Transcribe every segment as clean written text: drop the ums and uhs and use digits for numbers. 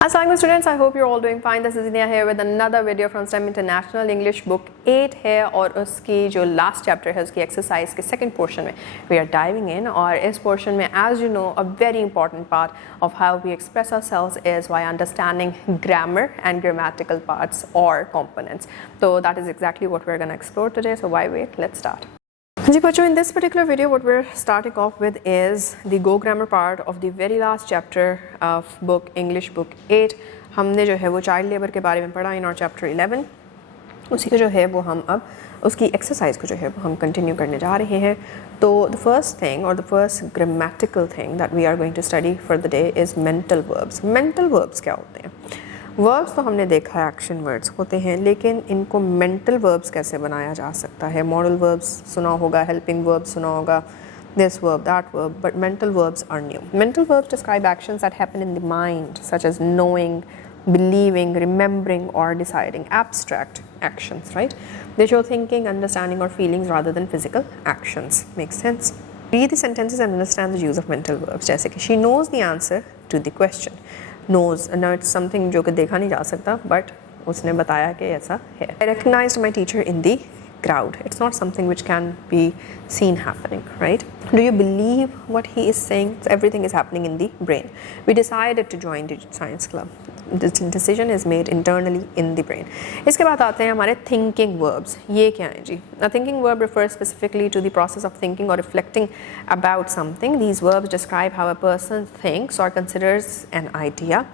Assalamualaikum students, I hope you're all doing fine. This is Inia here with another video from STEM International. English book 8 है और उसकी जो last chapter है उसकी exercise के second portion में we are diving in. और इस portion में as you know a very important part of how we express ourselves is by understanding grammar and grammatical parts or components. So that is exactly what we're going to explore today. So why wait? Let's start. जी बच्चों, in this particular video what we're starting off with is the Go Grammar part of the very last chapter of book English book 8. हमने जो है वो child labour के बारे में पढ़ा इन और चैप्टर 11 उसी का जो है वो हम अब उसकी एक्सरसाइज को जो है वो हम कंटिन्यू करने जा रहे हैं. तो द फर्स्ट थिंग और the first grammatical thing that we are going to study for the day is mental verbs. Mental verbs क्या होते हैं? वर्ब्स तो हमने देखा है एक्शन वर्ड्स होते हैं, लेकिन इनको मेंटल वर्ब्स कैसे बनाया जा सकता है? मॉडल वर्ब्स सुना होगा, हेल्पिंग वर्ब्स सुना होगा, this verb, that verb, but mental verbs are new. Mental verbs describe actions that happen in the mind, such as knowing, believing, remembering, or deciding. Abstract actions, right? They show thinking, understanding, or feelings rather than physical actions. Makes sense? Read the sentences and understand the use of mental verbs. जैसे कि she knows the answer to the question. Knows, now it's something जो कि देखा नहीं जा सकता, but उसने बताया कि ऐसा है. I recognized my teacher in the crowd. It's not something which can be seen happening, right? Do you believe what he is saying? Everything is happening in the brain. We decided to join the science club. The decision is made internally in the brain. इसके बाद आते हैं हमारे thinking verbs. ये क्या है जी? A thinking verb refers specifically to the process of thinking or reflecting about something. These verbs describe how a person thinks or considers an idea.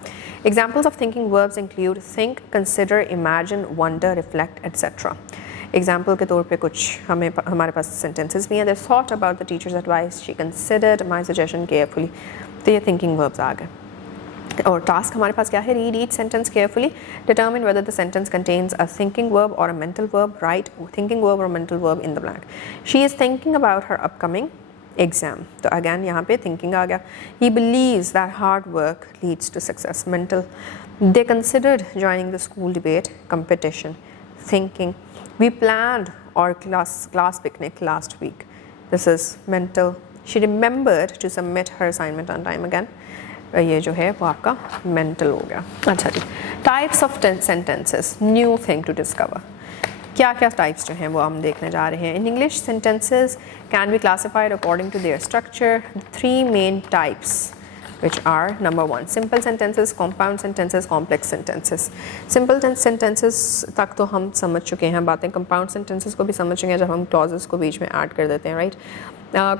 Examples of thinking verbs include think, consider, imagine, wonder, reflect, etc. Example के तौर पे कुछ हमारे पास sentences भी हैं. They thought about the teachers advice, she considered my suggestion carefully. तो ये thinking verbs आ गए. और टास्क हमारे पास क्या है? Read each sentence carefully, determine whether the sentence contains a thinking verb or a mental verb, write thinking verb or mental verb in the blank. She is thinking about her upcoming exam. तो अगैन यहाँ पे thinking आ गया. He believes that hard work leads to success, mental. They considered joining the school debate competition, thinking. We planned our class picnic last week. This is mental. She remembered to submit her assignment on time again. ये जो है वो आपका mental हो गया. अच्छा जी. Types of sentences. New thing to discover. क्या क्या types जो हैं वो हम देखने जा रहे हैं. In English, sentences can be classified according to their structure. The three main types, which are number 1 simple sentences, compound sentences, complex sentences. Simple sentences तक तो हम समझ चुके हैं बातें. compound sentences को भी समझ चुके हैं जब हम clauses को बीच में ऐड कर देते हैं, right?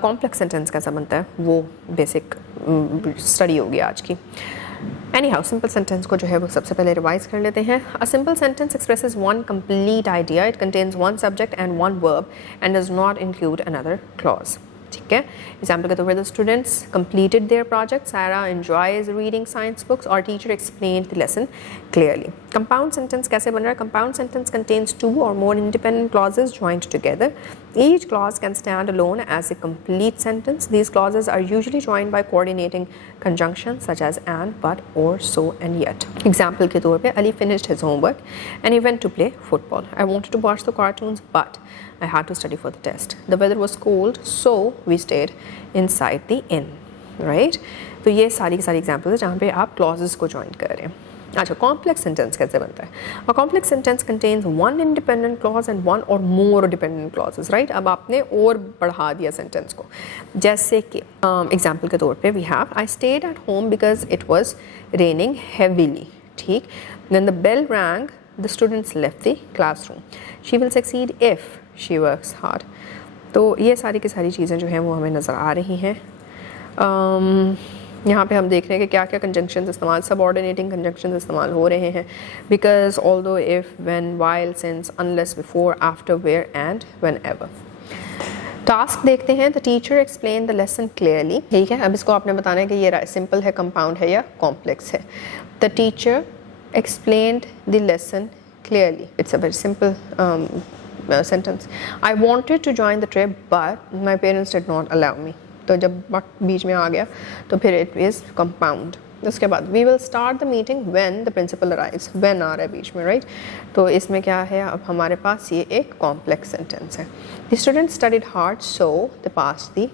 complex sentence कैसा बनता है वो basic study होगी आज की. Anyhow, simple sentence को जो है वो सबसे पहले रिवाइज कर लेते हैं. A simple sentence expresses one complete idea. It contains one subject and one verb and does not include another clause. ठीक है. एग्जाम्पल के तौर पर the students completed their project. Sarah enjoys reading science books. Our teacher explained the lesson clearly. Compound sentence कैसे बन रहा है? Compound sentence contains two or more independent clauses joined together. Each clause can stand alone as a complete sentence. These clauses are usually joined by coordinating conjunctions such as and, but, or, so, and yet. Example के तौर पे Ali finished his homework and he went to play football. I wanted to watch the cartoons, but I had to study for the test. The weather was cold, so we stayed inside the inn. Right? तो ये सारी की सारी example है जहाँ पे आप clauses को ज्वाइन कर रहे हैं. अच्छा, कॉम्प्लेक्स सेंटेंस कैसे बनता है? A complex sentence contains one independent clause and one or more dependent clauses, right? अब आपने और बढ़ा दिया सेंटेंस को. जैसे कि एग्जाम्पल के तौर पे we have I stayed at home because it was raining heavily. ठीक. When the bell rang, the students left the classroom. She will succeed if she works hard. तो ये सारी की सारी चीज़ें जो हैं वो हमें नज़र आ रही हैं. यहाँ पे हम देख रहे हैं कि क्या क्या कंजंक्शंस इस्तेमाल, सबऑर्डिनेटिंग कंजंक्शंस इस्तेमाल हो रहे हैं. Because although, if, when, while, since, unless, before, after, where and whenever. Task देखते हैं. The teacher explain the lesson clearly. ठीक है. अब इसको आपने बताना है कि ये सिंपल है, कंपाउंड है या कॉम्प्लेक्स है. The teacher explained the lesson clearly. It's a very simple sentence. I wanted to join the trip but my parents did not allow me. तो जब but बीच में आ गया तो फिर it is compound. उसके बाद we will start the meeting when the principal arrives. when आ रहा है बीच में, right? तो इसमें क्या है? अब हमारे पास ये एक complex sentence है. The students studied hard so they passed the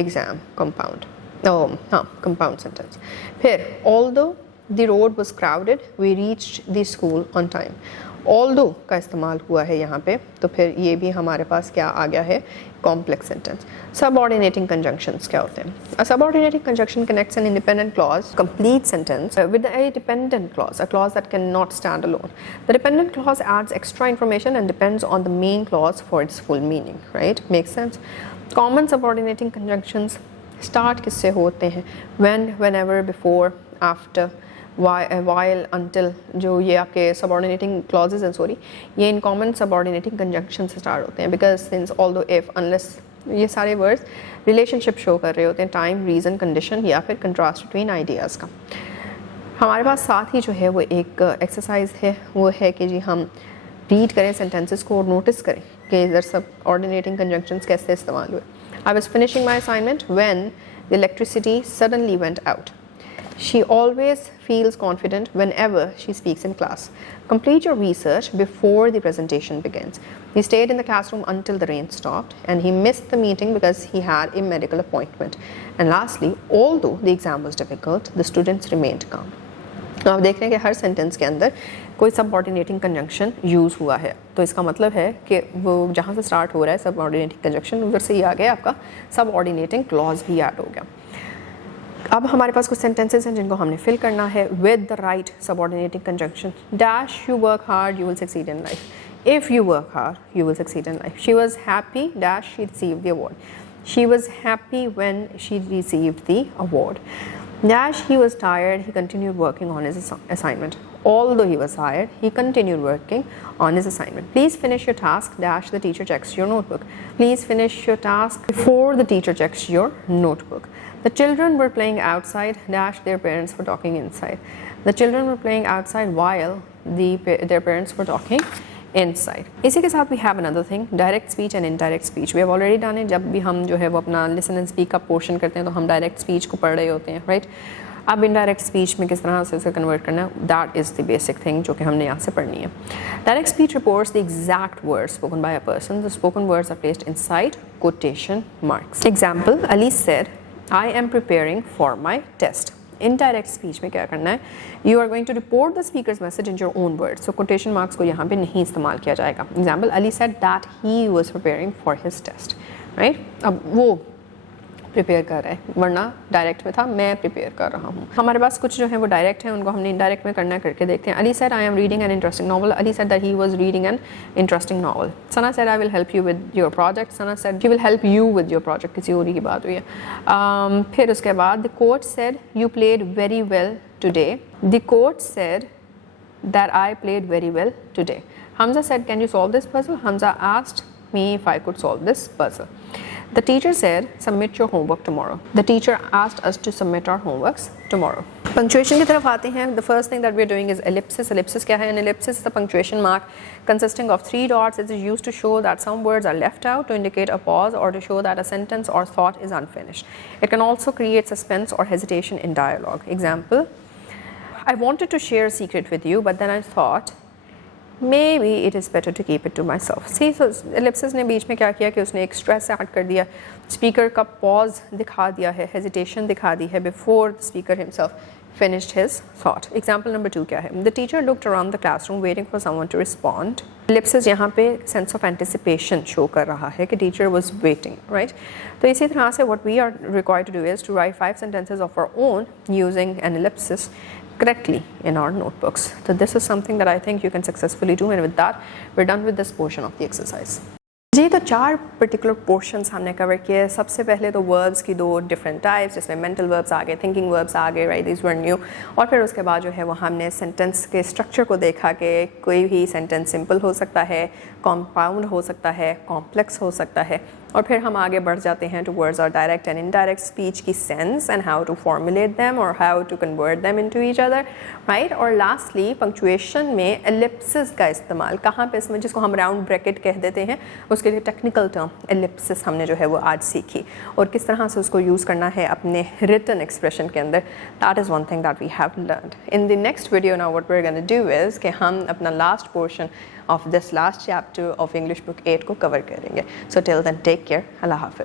exam. compound. हाँ, compound sentence. फिर although the road was crowded, we reached the school on time. Although کا استعمال ہوا ہے یہاں پہ, تو پھر یہ بھی ہمارے پاس کیا آ گیا ہے, complex sentence. Subordinating conjunctions کیا ہوتے ہیں؟ A subordinating conjunction connects an independent clause, complete sentence, with a dependent clause, a clause that cannot stand alone. The dependent clause adds extra information and depends on the main clause for its full meaning, right? Makes sense? Common subordinating conjunctions start کس سے ہوتے ہیں؟ When, whenever, before, after, while, until. جو یہ آپ کے subordinating clauses ہیں, sorry, یہ ان common subordinating conjunctions سے start ہوتے ہیں, because since, although, if, unless, یہ سارے words relationship show کر رہے ہوتے ہیں, time, reason, condition یا پھر contrast between ideas کا. ہمارے پاس ساتھ ہی جو ہے وہ ایک ایکسرسائز ہے, وہ ہے کہ جی ہم ریڈ کریں سینٹینسز کو اور نوٹس کریں کہ ادھر subordinating conjunctions کیسے استعمال ہوئے. I was finishing my assignment when the electricity suddenly went out. She always feels confident whenever she speaks in class. Complete your research before the presentation begins. He stayed in the classroom until the rain stopped, and he missed the meeting because he had a medical appointment. And lastly, although the exam was difficult, the students remained calm. آپ دیکھ رہے ہیں کہ ہر sentence کے اندر کوئی سب آرڈینیٹنگ conjunction use ہوا ہے, تو اس کا مطلب ہے کہ وہ جہاں سے اسٹارٹ ہو رہا ہے سب آرڈینیٹنگ کنجنکشن, ادھر سے ہی آ گیا آپ کا سب آرڈینیٹنگ کلاز بھی ایڈ ہو گیا. اب ہمارے پاس کچھ سینٹینسز ہیں جن کو ہم نے فل کرنا ہے with the right subordinating conjunction. Dash you work hard you will succeed in life. If you work hard, you will succeed in life. She was happy dash she received the award. She was happy when she received the award. Dash he was tired, he continued working on his assignment. Although he was tired, he continued working on his assignment. Please finish your task dash the teacher checks your notebook. Please finish your task before the teacher checks your notebook. The children were playing outside dash their parents were talking inside. The children were playing outside while their parents were talking inside. اسی کے ساتھ we have another thing, direct speech and indirect speech. We have already done it. جب بھی ہم جو ہے وہ اپنا listen and speak کا portion کرتے ہیں تو ہم direct speech کو پڑھ رہے ہوتے ہیں, right? اب indirect speech میں کس طرح سے اسے convert کرنا ہے, that is the basic thing جو کہ ہم نے یہاں سے پڑھنی ہے. Direct speech reports the exact words spoken by a person. The spoken words are placed inside quotation marks. Example, Ali said, I am preparing for my test. Indirect speech میں کیا کرنا ہے, you are going to report the speaker's message in your own words. So quotation marks کو یہاں پہ نہیں استعمال کیا جائے گا. Example, Ali said that he was preparing for his test, right? اب وہ پریپیئر کر رہا ہے, ورنہ ڈائریکٹ میں تھا میں پریپیئر کر رہا ہوں. ہمارے پاس کچھ جو ہیں وہ ڈائریکٹ ہیں, ان کو ہم نے انڈائریکٹ میں کرنا ہے, کر کے دیکھتے ہیں. Ali said I am reading an interesting novel. Ali said that he was reading an interesting novel. Sana said I will help you with your project. Sana said she will help you with your project. کسی اور کی بات ہوئی ہے. پھر اس کے بعد the coach said you played very well today. The coach said that I played very well today. Hamza said can you solve this puzzle? Hamza asked me if I could solve this puzzle. The teacher said submit your homework tomorrow. The teacher asked us to submit our homeworks tomorrow. Punctuation کی طرف آتے ہیں. The first thing that we are doing is ellipsis. Ellipsis کیا ہے? An ellipsis is a punctuation mark consisting of 3 dots. It is used to show that some words are left out, to indicate a pause, or to show that a sentence or thought is unfinished. It can also create suspense or hesitation in dialogue. Example, I wanted to share a secret with you, but then I thought maybe it is better to keep it to myself. See, so ellipsis نے بیچ میں کیا کیا کہ اس نے ایک stress add کر دیا, speaker کا pause دکھا دیا ہے, hesitation دکھا دی ہے before the speaker himself finished his thought. Example number 2 کیا ہے? The teacher looked around the classroom waiting for someone to respond. Ellipsis یہاں پہ sense of anticipation show کر رہا ہے کہ teacher was waiting, right? تو اسی طرح سے what we are required to do is to write 5 sentences of our own using an ellipsis correctly in our notebooks. So this is something that I think you can successfully do, and with that we're done with this portion of the exercise. جی تو 4 particular portions ہم نے کور کیے. سب سے پہلے تو verbs کی 2 different types, جس میں مینٹل وربس آ گئے, تھنکنگ وربس آ گئے, رائٹ, دیز ور نیو. اور پھر اس کے بعد جو ہے وہ ہم نے سینٹینس کے اسٹرکچر کو دیکھا کہ کوئی بھی سینٹینس سمپل ہو سکتا ہے, کمپاؤنڈ ہو سکتا ہے, کمپلیکس ہو سکتا ہے. اور پھر ہم آگے بڑھ جاتے ہیں ٹوورڈز اور ڈائریکٹ اینڈ انڈائریکٹ اسپیچ کی sense and how to formulate them اور how to convert them into each other, right. اور لاسٹلی پنکچویشن میں ایلپسس کا استعمال کہاں پہ, اس میں جس کو ہم راؤنڈ بریکٹ کہہ دیتے ہیں, اس کے لیے ٹیکنیکل ٹرم ایلپسس ہم نے جو ہے وہ آج سیکھی, اور کس طرح سے اس کو یوز کرنا ہے اپنے ریٹن ایکسپریشن کے اندر. That is one thing that we have learned. In the next video now what we are gonna do is کہ ہم اپنا last portion of this last chapter of English book 8 کو کور کریں گے. سو ٹل دین ٹیک کیئر. اللہ حافظ.